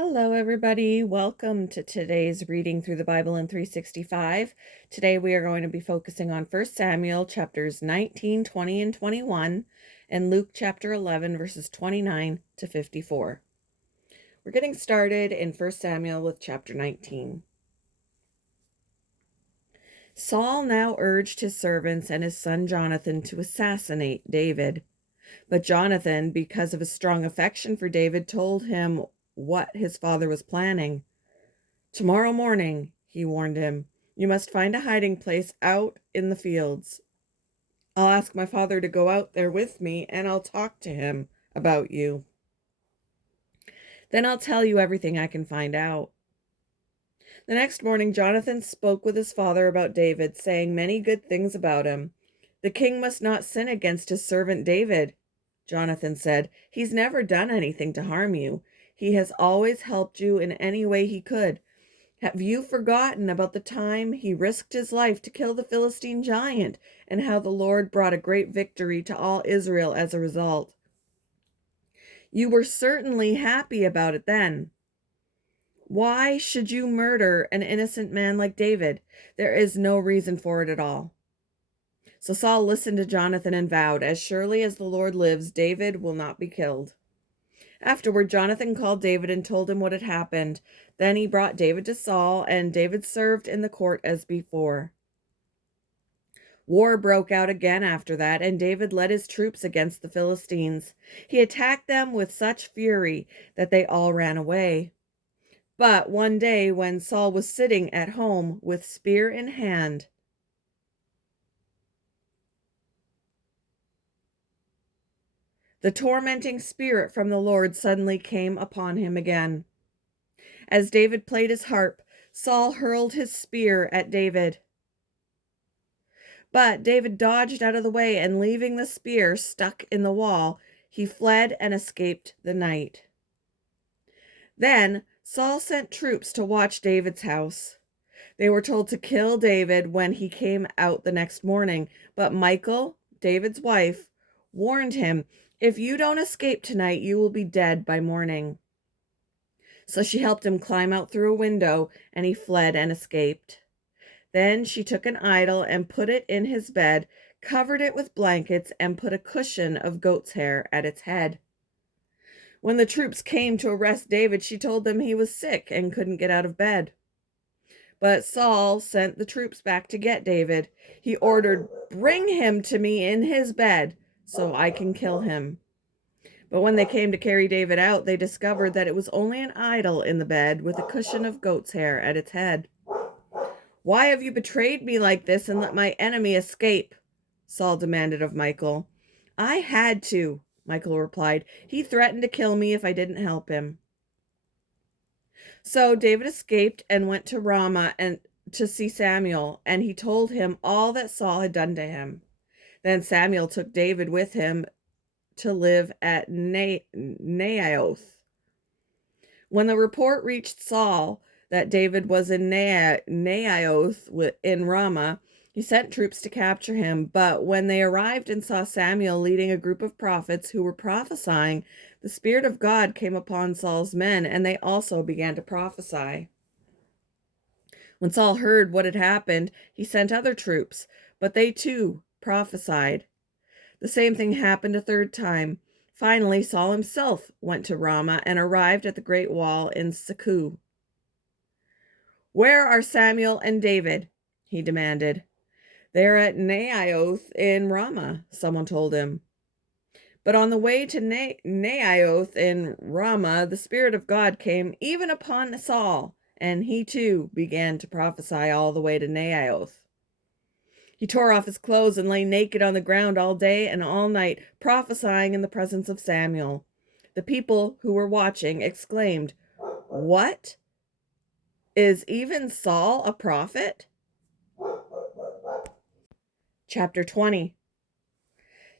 Hello, everybody. Welcome to today's reading through the Bible in 365. Today we are going to be focusing on 1 Samuel chapters 19, 20, and 21, and Luke chapter 11, verses 29 to 54. We're getting started in 1 Samuel with chapter 19. Saul now urged his servants and his son Jonathan to assassinate David. But Jonathan, because of his strong affection for David, told him what his father was planning. "Tomorrow morning," he warned him, "you must find a hiding place out in the fields. I'll ask my father to go out there with me, and I'll talk to him about you. Then I'll tell you everything I can find out." The next morning, Jonathan spoke with his father about David, saying many good things about him. "The king must not sin against his servant David," Jonathan said. "He's never done anything to harm you. He has always helped you in any way he could. Have you forgotten about the time he risked his life to kill the Philistine giant, and how the Lord brought a great victory to all Israel as a result? You were certainly happy about it then. Why should you murder an innocent man like David? There is no reason for it at all." So Saul listened to Jonathan and vowed, "As surely as the Lord lives, David will not be killed." Afterward, Jonathan called David and told him what had happened. Then he brought David to Saul, and David served in the court as before. War broke out again after that, and David led his troops against the Philistines. He attacked them with such fury that they all ran away. But one day, when Saul was sitting at home with spear in hand, the tormenting spirit from the Lord suddenly came upon him again. As David played his harp, Saul hurled his spear at David. But David dodged out of the way, and leaving the spear stuck in the wall, he fled and escaped the night. Then Saul sent troops to watch David's house. They were told to kill David when he came out the next morning, but Michal, David's wife, warned him, "If you don't escape tonight, you will be dead by morning." So she helped him climb out through a window, and he fled and escaped. Then she took an idol and put it in his bed, covered it with blankets, and put a cushion of goat's hair at its head. When the troops came to arrest David, she told them he was sick and couldn't get out of bed. But Saul sent the troops back to get David. He ordered, "Bring him to me in his bed so I can kill him." But when they came to carry David out, they discovered that it was only an idol in the bed with a cushion of goat's hair at its head. "Why have you betrayed me like this and let my enemy escape?" Saul demanded of Michal. "I had to," Michal replied. "He threatened to kill me if I didn't help him." So David escaped and went to Ramah and to see Samuel, and he told him all that Saul had done to him. Then Samuel took David with him to live at Naioth. When the report reached Saul that David was in Naioth in Ramah, he sent troops to capture him. But when they arrived and saw Samuel leading a group of prophets who were prophesying, the Spirit of God came upon Saul's men, and they also began to prophesy. When Saul heard what had happened, he sent other troops, but they too prophesied. The same thing happened a third time. Finally, Saul himself went to Ramah and arrived at the great wall in Seku. "Where are Samuel and David?" he demanded. "They're at Naioth in Ramah," someone told him. But on the way to Naioth in Ramah, the Spirit of God came even upon Saul, and he too began to prophesy all the way to Naioth. He tore off his clothes and lay naked on the ground all day and all night, prophesying in the presence of Samuel. The people who were watching exclaimed, "What? Is even Saul a prophet?" Chapter 20.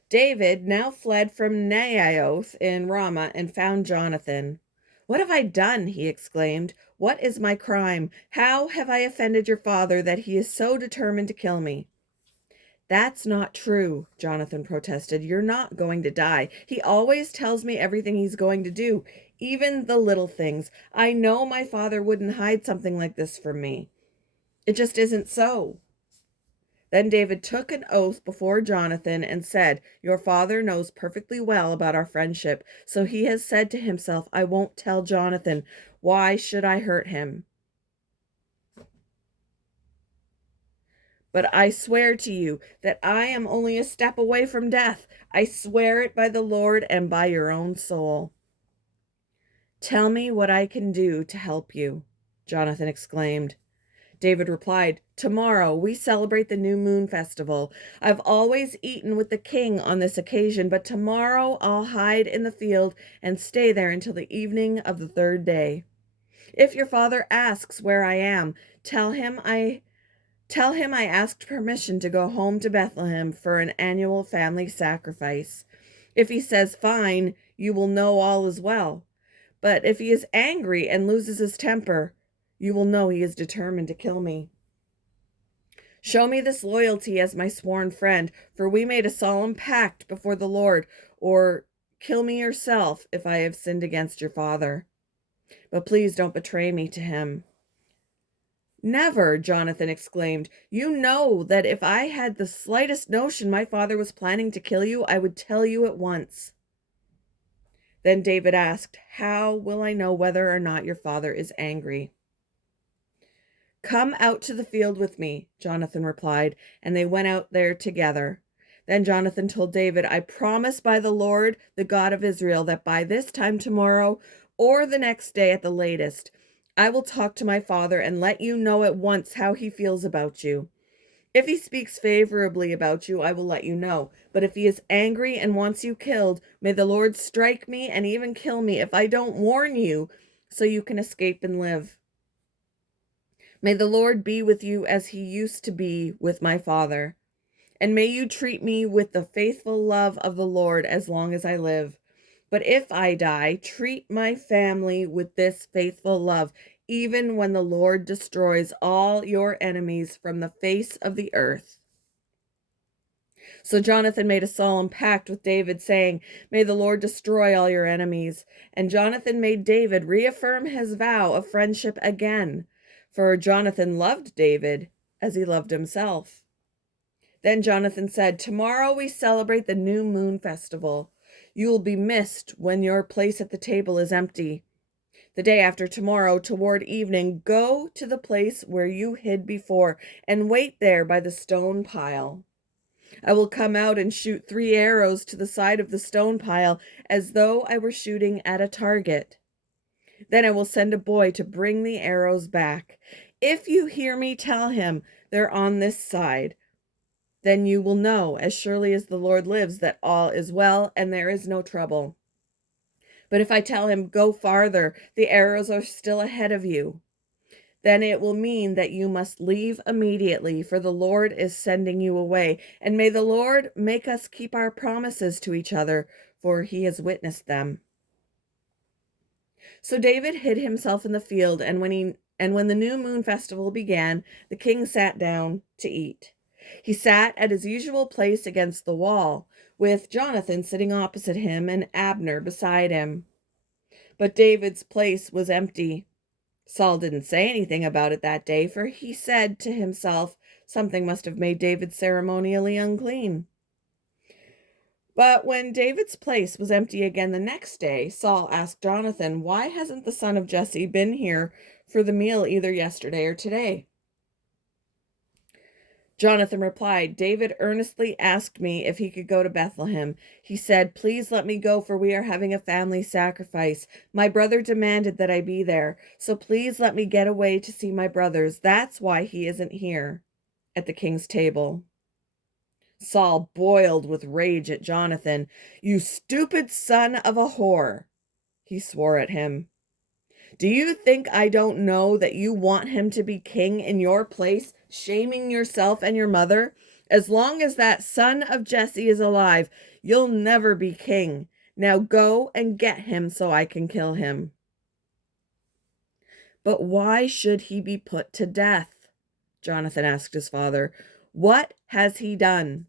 David now fled from Naioth in Ramah and found Jonathan. "What have I done?" he exclaimed. "What is my crime? How have I offended your father that he is so determined to kill me?" "That's not true," Jonathan protested. "You're not going to die. He always tells me everything he's going to do, even the little things. I know my father wouldn't hide something like this from me. It just isn't so." Then David took an oath before Jonathan and said, "Your father knows perfectly well about our friendship, so he has said to himself, 'I won't tell Jonathan. Why should I hurt him?' But I swear to you that I am only a step away from death. I swear it by the Lord and by your own soul." "Tell me what I can do to help you," Jonathan exclaimed. David replied, "Tomorrow we celebrate the new moon festival. I've always eaten with the king on this occasion, but tomorrow I'll hide in the field and stay there until the evening of the third day. If your father asks where I am, tell him I asked permission to go home to Bethlehem for an annual family sacrifice. If he says fine, you will know all is well. But if he is angry and loses his temper, you will know he is determined to kill me. Show me this loyalty as my sworn friend, for we made a solemn pact before the Lord, or kill me yourself if I have sinned against your father. But please don't betray me to him." "Never," Jonathan exclaimed. "You know that if I had the slightest notion my father was planning to kill you, I would tell you at once." Then David asked, "How will I know whether or not your father is angry?" "Come out to the field with me," Jonathan replied, and they went out there together. Then Jonathan told David, "I promise by the Lord, the God of Israel, that by this time tomorrow or the next day at the latest, I will talk to my father and let you know at once how he feels about you. If he speaks favorably about you, I will let you know. But if he is angry and wants you killed, may the Lord strike me and even kill me if I don't warn you so you can escape and live. May the Lord be with you as he used to be with my father. And may you treat me with the faithful love of the Lord as long as I live. But if I die, treat my family with this faithful love, even when the Lord destroys all your enemies from the face of the earth." So Jonathan made a solemn pact with David, saying, "May the Lord destroy all your enemies." And Jonathan made David reaffirm his vow of friendship again, for Jonathan loved David as he loved himself. Then Jonathan said, "Tomorrow we celebrate the new moon festival. You will be missed when your place at the table is empty. The day after tomorrow, toward evening, go to the place where you hid before and wait there by the stone pile. I will come out and shoot 3 arrows to the side of the stone pile as though I were shooting at a target. Then I will send a boy to bring the arrows back. If you hear me tell him they're on this side, then you will know, as surely as the Lord lives, that all is well and there is no trouble. But if I tell him, 'Go farther, the arrows are still ahead of you,' then it will mean that you must leave immediately, for the Lord is sending you away. And may the Lord make us keep our promises to each other, for he has witnessed them." So David hid himself in the field, and when the new moon festival began, the king sat down to eat. He sat at his usual place against the wall, with Jonathan sitting opposite him and Abner beside him. But David's place was empty. Saul didn't say anything about it that day, for he said to himself, "Something must have made David ceremonially unclean." But when David's place was empty again the next day, Saul asked Jonathan, "Why hasn't the son of Jesse been here for the meal either yesterday or today?" Jonathan replied, "David earnestly asked me if he could go to Bethlehem. He said, 'Please let me go, for we are having a family sacrifice. My brother demanded that I be there, so please let me get away to see my brothers. That's why he isn't here at the king's table.'" Saul boiled with rage at Jonathan. "You stupid son of a whore," he swore at him. "Do you think I don't know that you want him to be king in your place, shaming yourself and your mother? As long as that son of Jesse is alive, you'll never be king. Now go and get him so I can kill him." "But why should he be put to death?" Jonathan asked his father. "What has he done?"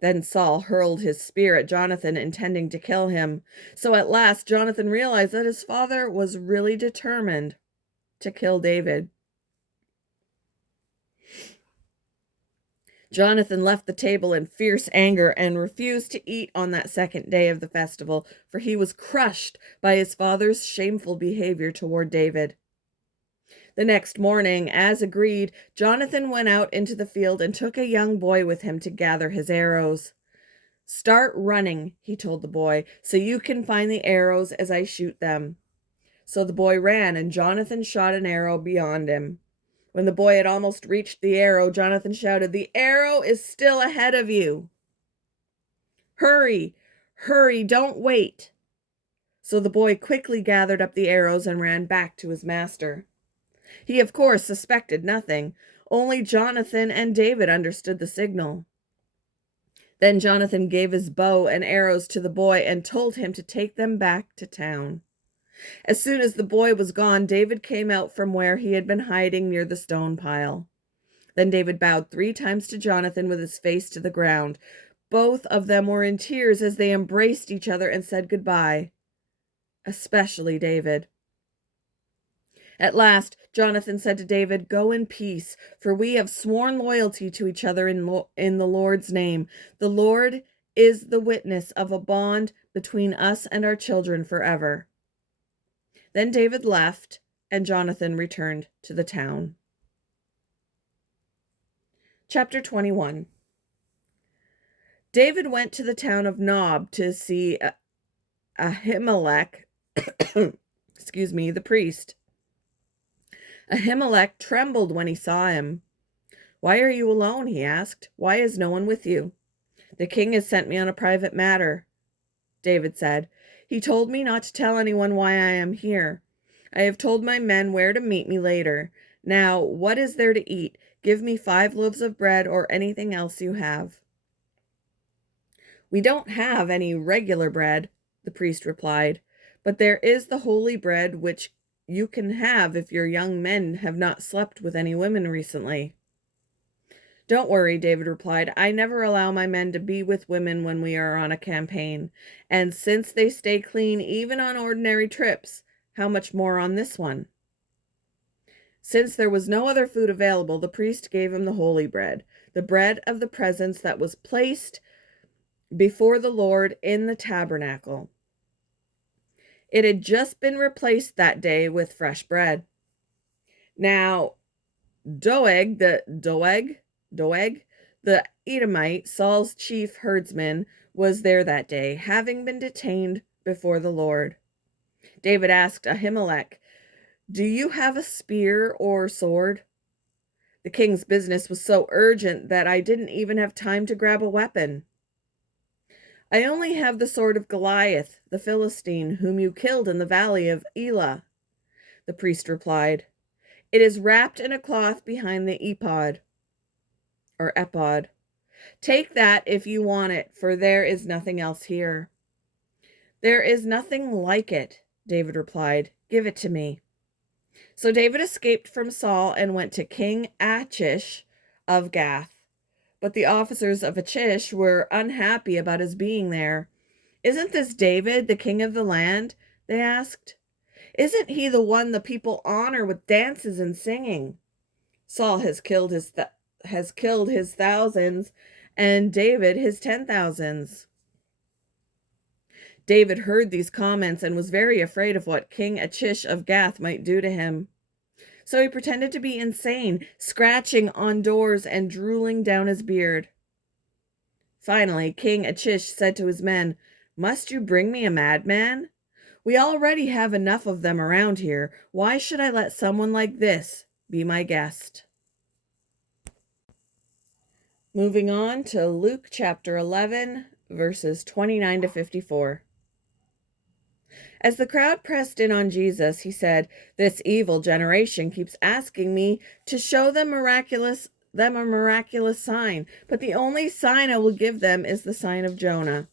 Then Saul hurled his spear at Jonathan, intending to kill him. So at last Jonathan realized that his father was really determined to kill David. Jonathan left the table in fierce anger and refused to eat on that second day of the festival, for he was crushed by his father's shameful behavior toward David. The next morning, as agreed, Jonathan went out into the field and took a young boy with him to gather his arrows. "Start running," he told the boy, "so you can find the arrows as I shoot them." So the boy ran, and Jonathan shot an arrow beyond him. When the boy had almost reached the arrow, Jonathan shouted, "The arrow is still ahead of you. Hurry, hurry, don't wait." So the boy quickly gathered up the arrows and ran back to his master. He, of course, suspected nothing. Only Jonathan and David understood the signal. Then Jonathan gave his bow and arrows to the boy and told him to take them back to town. As soon as the boy was gone, David came out from where he had been hiding near the stone pile. Then David bowed 3 times to Jonathan with his face to the ground. Both of them were in tears as they embraced each other and said goodbye, especially David. At last, Jonathan said to David, "Go in peace, for we have sworn loyalty to each other in the Lord's name. The Lord is the witness of a bond between us and our children forever." Then David left, and Jonathan returned to the town. Chapter 21. David went to the town of Nob to see Ahimelech, the priest. Ahimelech trembled when he saw him. "Why are you alone?" he asked. "Why is no one with you?" "The king has sent me on a private matter," David said. "He told me not to tell anyone why I am here. I have told my men where to meet me later. Now, what is there to eat? Give me 5 loaves of bread or anything else you have." "We don't have any regular bread," the priest replied, "but there is the holy bread which you can have if your young men have not slept with any women recently." "Don't worry," David replied. "I never allow my men to be with women when we are on a campaign. And since they stay clean even on ordinary trips, how much more on this one?" Since there was no other food available, the priest gave him the holy bread, the bread of the presence that was placed before the Lord in the tabernacle. It had just been replaced that day with fresh bread. Now, Doeg, the Edomite, Saul's chief herdsman, was there that day, having been detained before the Lord. David asked Ahimelech, "Do you have a spear or sword?" "The king's business was so urgent that I didn't even have time to grab a weapon." "I only have the sword of Goliath, the Philistine, whom you killed in the valley of Elah," the priest replied. "It is wrapped in a cloth behind the epod. Take that if you want it, for there is nothing else here." "There is nothing like it," David replied. "Give it to me." So David escaped from Saul and went to King Achish of Gath. But the officers of Achish were unhappy about his being there. "Isn't this David, the king of the land?" they asked. "Isn't he the one the people honor with dances and singing? Saul has killed his thousands, and David his 10,000s." David heard these comments and was very afraid of what King Achish of Gath might do to him. So he pretended to be insane, scratching on doors and drooling down his beard. Finally, King Achish said to his men, "Must you bring me a madman? We already have enough of them around here. Why should I let someone like this be my guest?" Moving on to Luke chapter 11, verses 29 to 54. As the crowd pressed in on Jesus, he said, "This evil generation keeps asking me to show them a miraculous sign, but the only sign I will give them is the sign of Jonah.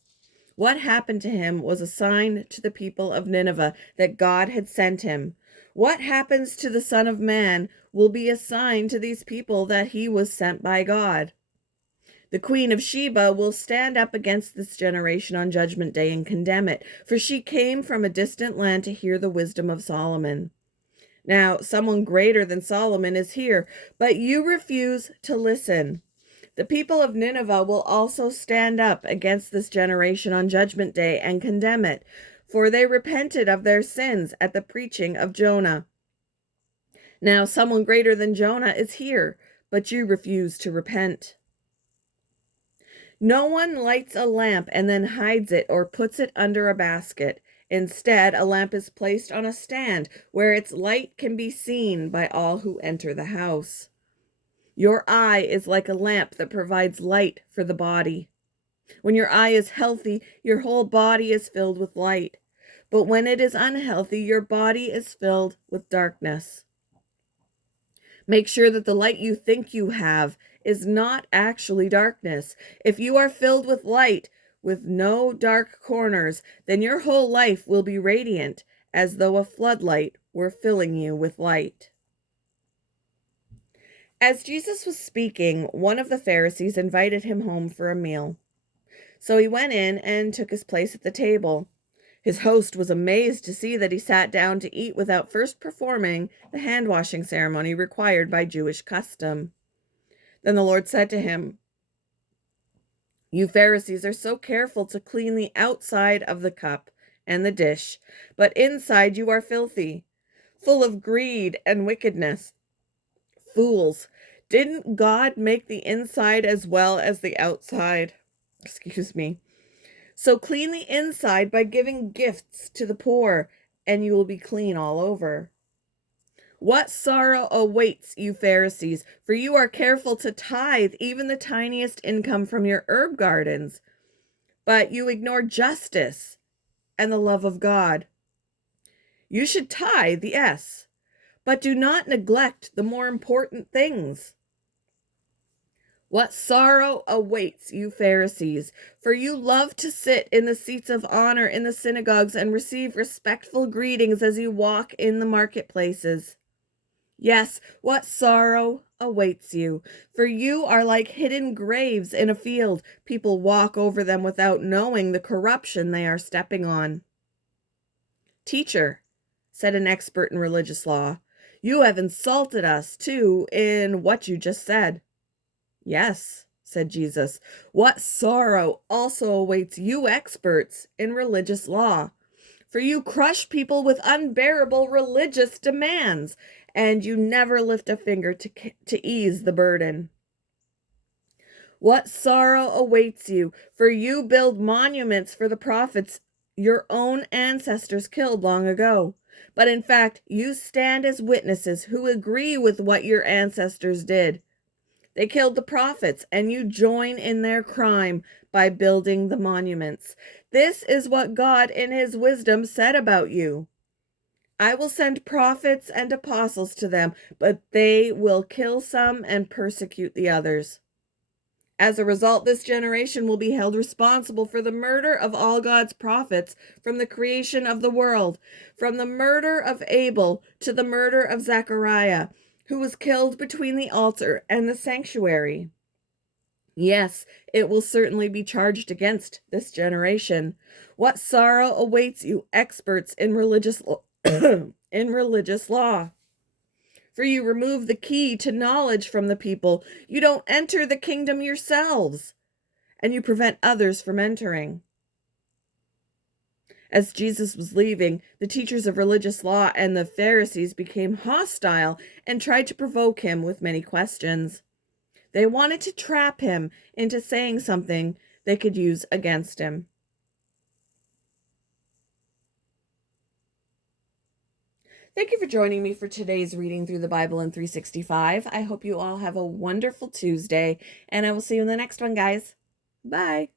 What happened to him was a sign to the people of Nineveh that God had sent him. What happens to the Son of Man will be a sign to these people that he was sent by God." The Queen of Sheba will stand up against this generation on Judgment Day and condemn it, for she came from a distant land to hear the wisdom of Solomon. Now, someone greater than Solomon is here, but you refuse to listen. The people of Nineveh will also stand up against this generation on Judgment Day and condemn it, for they repented of their sins at the preaching of Jonah. Now, someone greater than Jonah is here, but you refuse to repent. No one lights a lamp and then hides it or puts it under a basket. Instead, a lamp is placed on a stand where its light can be seen by all who enter the house. Your eye is like a lamp that provides light for the body. When your eye is healthy, your whole body is filled with light. But when it is unhealthy, your body is filled with darkness. Make sure that the light you think you have is not actually darkness. If you are filled with light, with no dark corners, then your whole life will be radiant, as though a floodlight were filling you with light. As Jesus was speaking, one of the Pharisees invited him home for a meal. So he went in and took his place at the table. His host was amazed to see that he sat down to eat without first performing the hand-washing ceremony required by Jewish custom. Then the Lord said to him, "You Pharisees are so careful to clean the outside of the cup and the dish, but inside you are filthy, full of greed and wickedness. Fools, didn't God make the inside as well as the outside? So clean the inside by giving gifts to the poor, and you will be clean all over. What sorrow awaits you Pharisees, for you are careful to tithe even the tiniest income from your herb gardens, but you ignore justice and the love of God. You should tithe, yes, but do not neglect the more important things. What sorrow awaits you Pharisees, for you love to sit in the seats of honor in the synagogues and receive respectful greetings as you walk in the marketplaces. Yes, what sorrow awaits you, for you are like hidden graves in a field. People walk over them without knowing the corruption they are stepping on." "Teacher," said an expert in religious law, "you have insulted us, too, in what you just said." "Yes," said Jesus, "what sorrow also awaits you experts in religious law, for you crush people with unbearable religious demands, and you never lift a finger to ease the burden. What sorrow awaits you, for you build monuments for the prophets your own ancestors killed long ago. But in fact, you stand as witnesses who agree with what your ancestors did. They killed the prophets, and you join in their crime by building the monuments. This is what God in his wisdom said about you. I will send prophets and apostles to them, but they will kill some and persecute the others. As a result, this generation will be held responsible for the murder of all God's prophets from the creation of the world, from the murder of Abel to the murder of Zechariah, who was killed between the altar and the sanctuary. Yes, it will certainly be charged against this generation. What sorrow awaits you, experts in religious law. For you remove the key to knowledge from the people. You don't enter the kingdom yourselves, and you prevent others from entering. As Jesus was leaving, the teachers of religious law and the Pharisees became hostile and tried to provoke him with many questions. They wanted to trap him into saying something they could use against him. Thank you for joining me for today's reading through the Bible in 365. I hope you all have a wonderful Tuesday, and I will see you in the next one, guys. Bye.